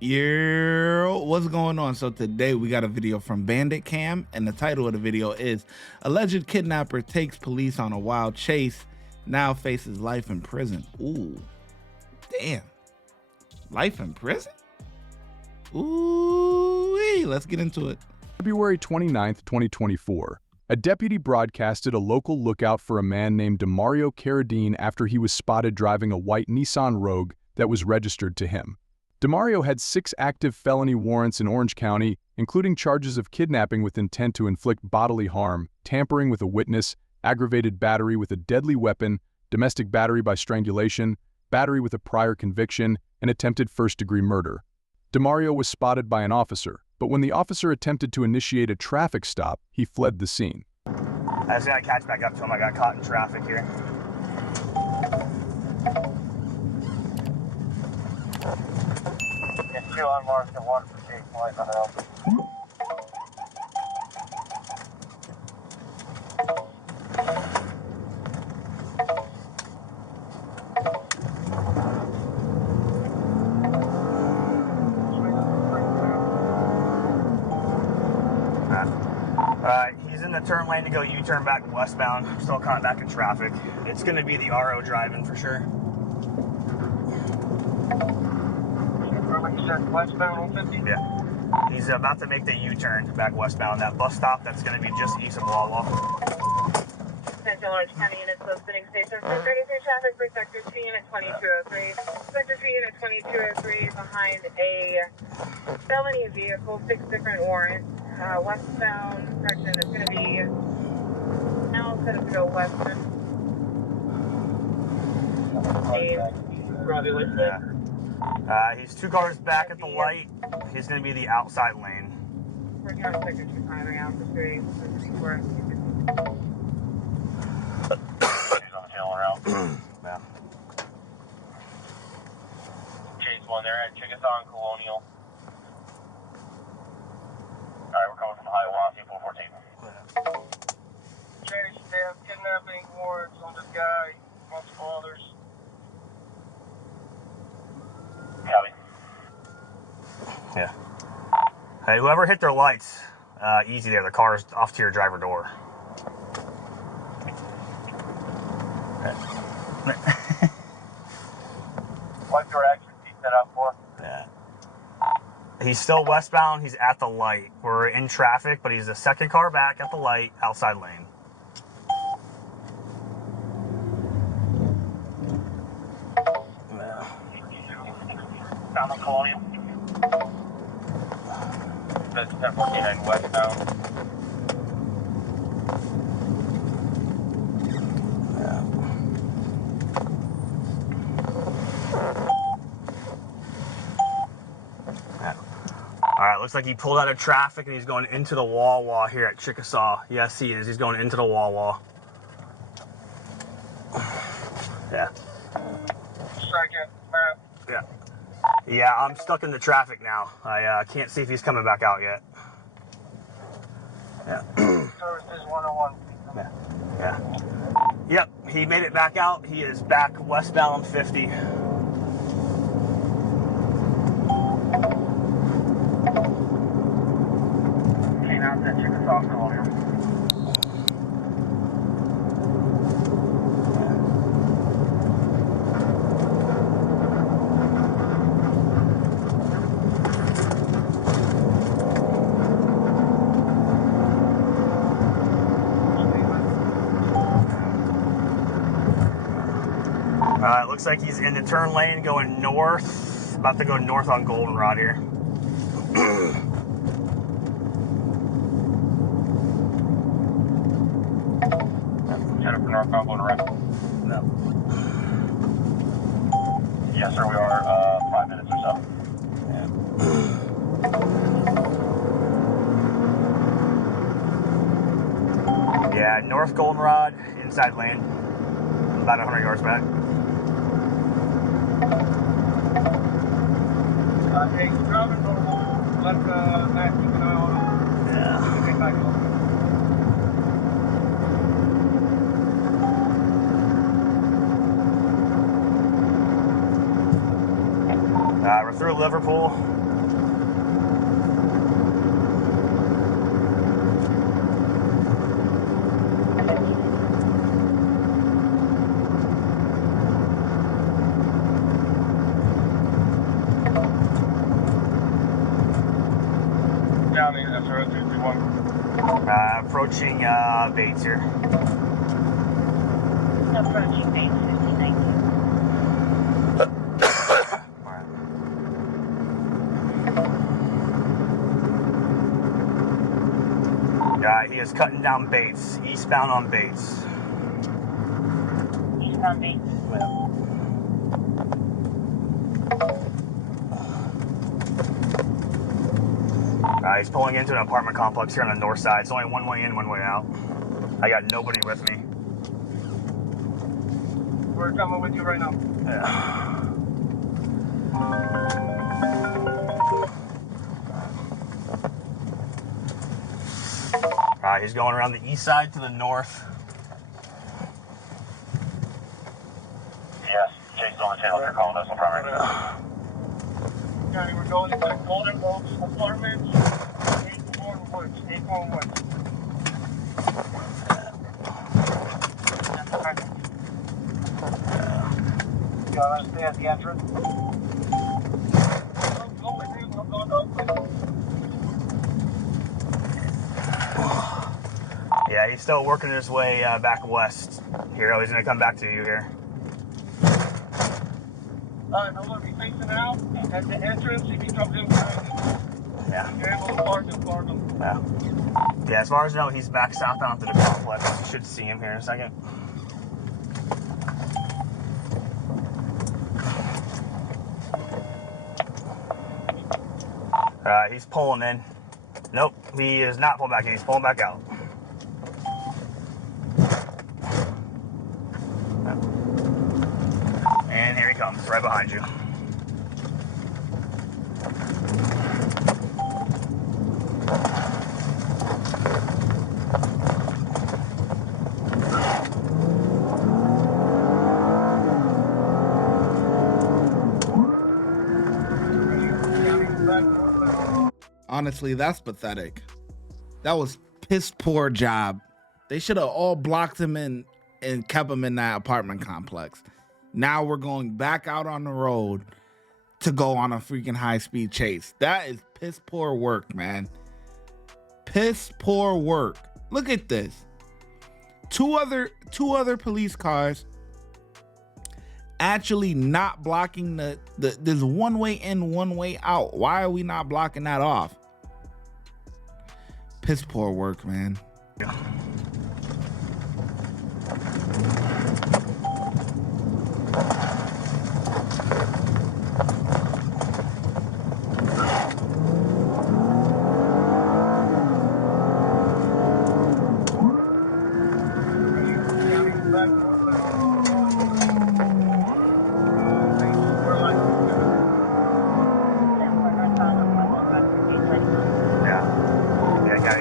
Yeah, what's going on? So today we got a video from Bandit Cam, and the title of the video is Alleged Kidnapper Takes Police on a Wild Chase, Now Faces Life in Prison. Ooh, damn. Life in prison? Ooh, let's get into it. February 29th, 2024. A deputy broadcasted a local lookout for a man named Demario Carradine after he was spotted driving a white Nissan Rogue that was registered to him. Demario had 6 active felony warrants in Orange County, including charges of kidnapping with intent to inflict bodily harm, tampering with a witness, aggravated battery with a deadly weapon, domestic battery by strangulation, battery with a prior conviction, and attempted first-degree murder. Demario was spotted by an officer, but when the officer attempted to initiate a traffic stop, he fled the scene. I just gotta catch back up to him. I got caught in traffic here. It's 2 unmarked and 1 for Jake White on Alpha. He's in the turn lane to go U-turn back westbound. Still caught back in traffic. It's gonna be the RO driving for sure. Westbound 150? Yeah. He's about to make the U-turn back westbound. That bus stop that's gonna be just east of Wawa. Central Orange County units listening station for 33 traffic for Sector 3 Unit 2203. Sector 3 Unit 2203 behind a felony vehicle, 6 different warrants. Westbound section is going to be now instead of go western. He's 2 cars back at the light. He's going to be the outside lane. Working on Sector 2 highway out the street. She's on the tail route. Yeah. Chase 1 there at Chickasaw and Colonial. Alright, we're coming from Hiawatha, 414. Chase, they have kidnapping warrants on this guy, multiple others. Copy. Yeah. Hey, whoever hit their lights, easy there. The car's off to your driver door. What's your action seat set up for? Yeah. He's still westbound. He's at the light. We're in traffic, but he's the second car back at the light, outside lane. Yeah. Down on Colonial. That's 1049 westbound. Alright, looks like he pulled out of traffic and he's going into the Wawa here at Chickasaw. Yes, he is. He's going into the Wawa. Yeah. Second, map. Yeah. Yeah, I'm stuck in the traffic now. I can't see if he's coming back out yet. Yeah. Services 101. Yeah. Yeah. Yep, he made it back out. He is back westbound 50. Came out to Chickasaw Colonial. It looks like he's in the turn lane going north. About to go north on Goldenrod here. Jennifer northbound going right. No. Yes, sir, we are 5 minutes or so. Yeah, north Goldenrod, inside lane. About 100 yards back. Hey, driving normal. Let Matt keep an eye on him. Yeah. Get back on. We're through Liverpool. Yes, sir. 221. Approaching Bates here. Approaching Bates 1519. He is cutting down Bates, eastbound on Bates. Eastbound Bates. He's pulling into an apartment complex here on the north side. It's only one way in, one way out. I got nobody with me. We're coming with you right now. Yeah. He's going around the east side to the north. Yes, Chase is on the channel. They're calling us on primary. Johnny, we're going into Golden Oaks Apartments. 841. 841. You want us to stay at the entrance? Go with him. I'm going up with him. Yeah, he's still working his way back west. Here, he's going to come back to you here. Alright, now look, he's facing out at the entrance. If he comes in behind you, Yeah. you're able to park him. Yeah. Yeah, as far as I know, he's back southbound to the complex. You should see him here in a second. He's pulling in. Nope, he is not pulling back in. He's pulling back out. And here he comes, right behind you. Honestly, that's pathetic. That was piss poor job. They should have all blocked him in and kept him in that apartment complex. Now we're going back out on the road to go on a freaking high-speed chase. That is piss poor work, man. Piss poor work. Look at this. Two other police cars actually not blocking there's one way in, one way out. Why are we not blocking that off? Piss poor work, man.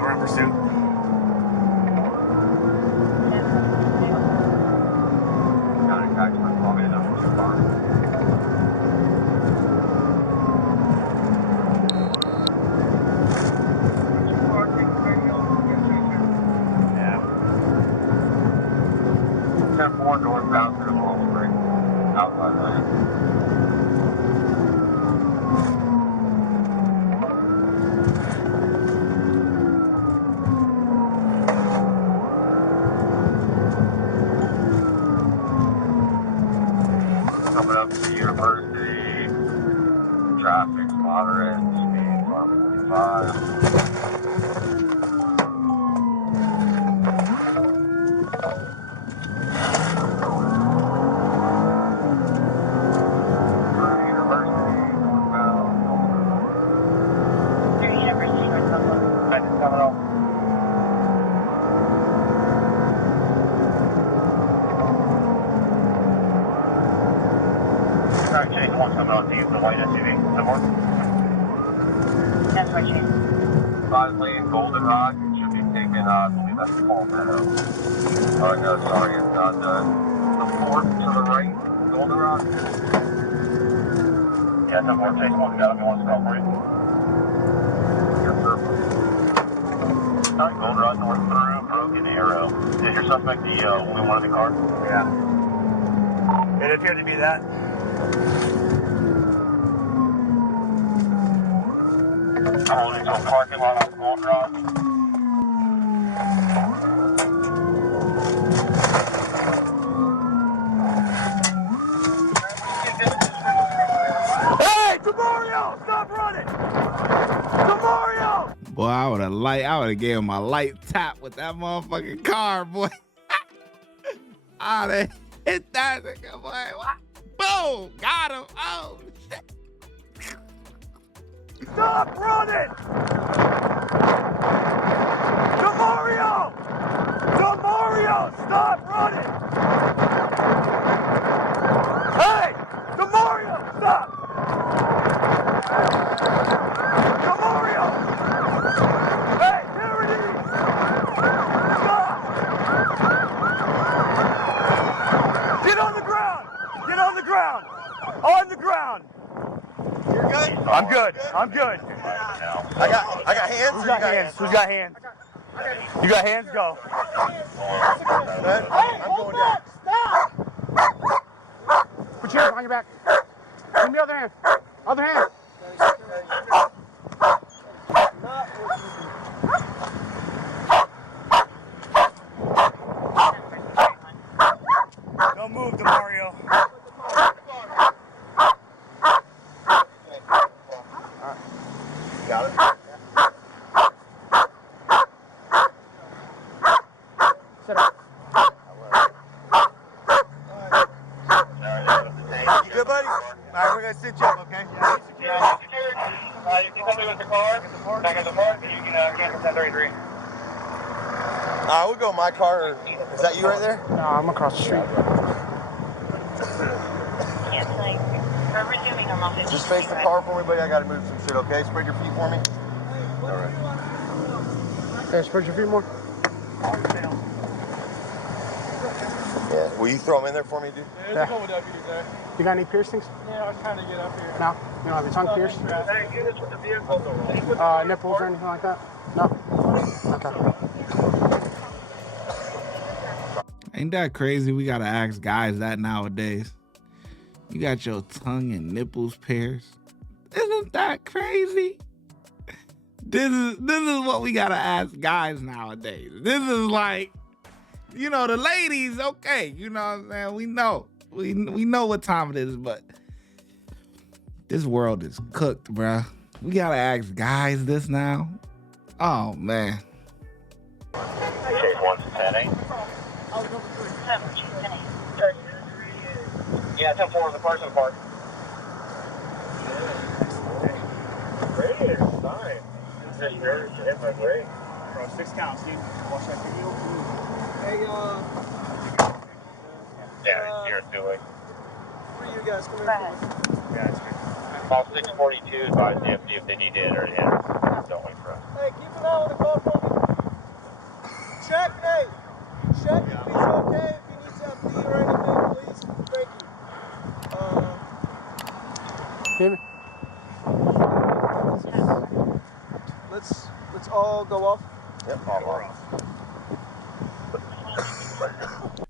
We're in pursuit. Northbound to the normal break. Outside lane. Coming up to the University. Traffic's moderate. Speed 145. Chase wants coming out to use the white SUV. Somewhere. That's right, Chase. 5-lane goldenrod. It should be taken, I believe that's Palmetto. Oh, no, sorry, it's not the fort to the right, goldenrod. Yeah, no more Chase wants to go. He wants to go for you. Yes, sir. Alright, goldenrod north through Broken Arrow. Is your suspect the only one in the car? Yeah. It appeared to be that. Holding to a parking lot on Goldenrod. Hey, Demario, stop running! Demario! Boy, I would have gave him a light tap with that motherfucking car, boy. I'd have hit that nigga, boy. Boom! Got him. Oh, shit. Stop running! Demario! Demario, stop running! Hey! Demario, stop! Demario! Hey, there it is! Stop! Get on the ground! Get on the ground! On the ground! You're good? I'm good. I'm good. I got hands. Who's got hands? Who's got hands? You got hands? Go. Good. I'm going down. Put your hands on your back. Give me the other hand. Other hand. Don't move, Demario. Got it? Sit up. You good, buddy? All right, we're going to sit you up, okay? You can come with the car, back at the park, and you can cancel 1033. We'll go in my car. Is that you right there? No, I'm across the street. Canceling. We're resuming on 150. Just face the car for me, buddy. I got to move some shit, okay? Spread your feet for me. All right. Okay, spread your feet more. Yeah. Will you throw them in there for me, dude? Yeah, there's a couple deputies there. You got any piercings? Yeah, I was trying to get up here. No? You don't have your tongue pierced? Hey, get this with the vehicle. Nipples or anything like that? No? Okay. Ain't that crazy? We gotta ask guys that nowadays. You got your tongue and nipples pierced. Isn't that crazy? This is what we gotta ask guys nowadays. This is like, you know, the ladies, okay, you know what I'm saying? We know. We know what time it is, but this world is cooked, bruh. We gotta ask guys this now. Oh man. Chase 110, Yeah, 10-4 in the park, park. Great, fine. Just yours to hit my brake. Bro, 6 counts, dude. Watch that video. Hey, Yeah, you're doing. for you guys, come here. Yeah, it's good. Call 642, advise the FD if they need to enter it in. Don't wait for us. Hey, keep an eye on the car for me. Check, hey. Check if he's okay, if he needs FD or anything, please. Thank you. Hear me? Let's all go off. Yep, all off.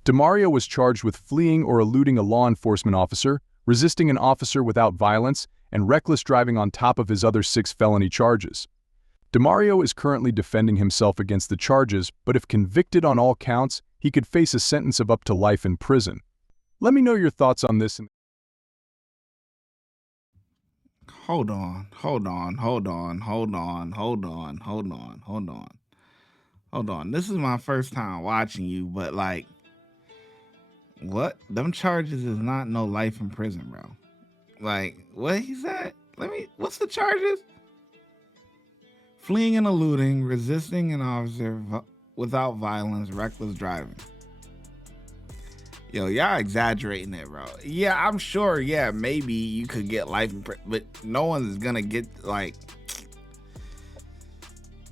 Demario was charged with fleeing or eluding a law enforcement officer, resisting an officer without violence, and reckless driving on top of his other 6 felony charges. Demario is currently defending himself against the charges, but if convicted on all counts, he could face a sentence of up to life in prison. Let me know your thoughts on this. Hold on. This is my first time watching you, but like, what? Them charges is not no life in prison, bro. Like, what he said? What's the charges? Fleeing and eluding, resisting an officer without violence, reckless driving. Yo, y'all exaggerating it, bro. Yeah, I'm sure, yeah, maybe you could get life in prison, but no one's gonna get, like,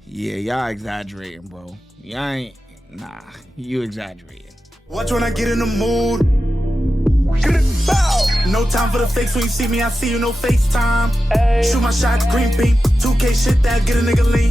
yeah, y'all exaggerating, bro. Y'all ain't, nah, you exaggerating. Watch when I get in the mood. No time for the fakes. When you see me, I see you, no FaceTime. Shoot my shot, green beam. 2K shit that get a nigga lean.